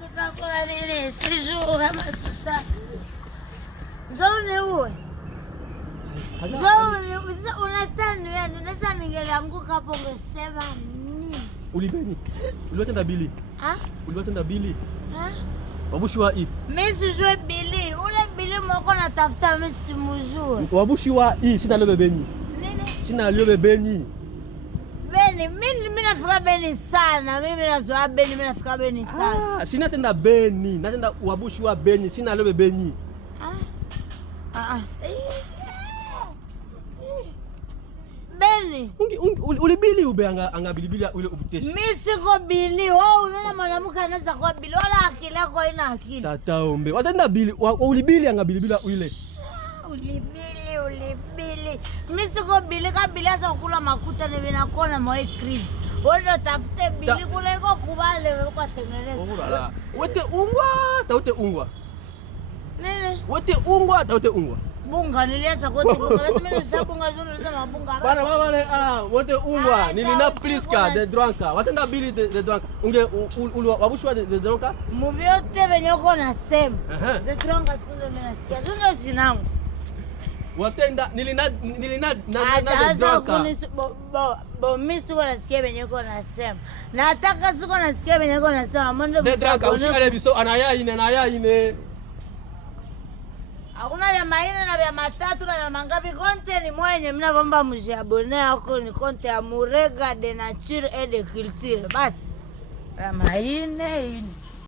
Kula nini? Sijui kama tuta. Zone uwe. Zone unatani yani sasa ningelianguka hapo ungesema nini? Ulibeni. Uliwatenda bili. Uliwatenda bili. Wabushi wa hii. Mimi sijui bili. Ule bili moko natafuta mimi simujui. Wabushi wa hii sina leo bebeni. Nini? Sina leo bebeni. Beni, mimi nafika Beni sana. Mimi nazoea Beni, mimi nafika Beni sana. Sina tenda Beni, natenda wabushi wa Beni, sina leo Beni. Beni. Ulibili ube anga bilibili ule ubutesi. Mimi siko bili. Wewe unaona mwanamke anaweza kuwa bili wala akili yako haina akili. Tata ombe. Watenda bili, ulibili anga bilibili ule. Ulibili. Mimi siko bili kabila za kula makuta ni vinakona mwa crazy. Wewe tafute bili kule iko kubale wewe kwa tengeneza. Ola. Wote ungwa, taute ungwa. Nini? Wote ungwa, taute ungwa. Bunga niliacha kote bunga. Lazima nishabunga zuri lazima bunga. Bana wale wote ungwa. Nilina Priska the drunker. Watenda bili the drunker. Unge wabushwa the drunker? Muvyote venye uko na same. The drunker tunde mimi nasikia. Tunde sinangu. Watenda nilina the drunker. Mimi siko nasikia venye uko na same. Nataka siko nasikia venye uko na same. Amando the drunker ushikale biso anaya ine. Hakuna vya maina na vya matatu na vya mangapi. Konte ni mwenye mnavomba mjiabone yako ni konte ya Murega de nature et de culture. Basi vya maine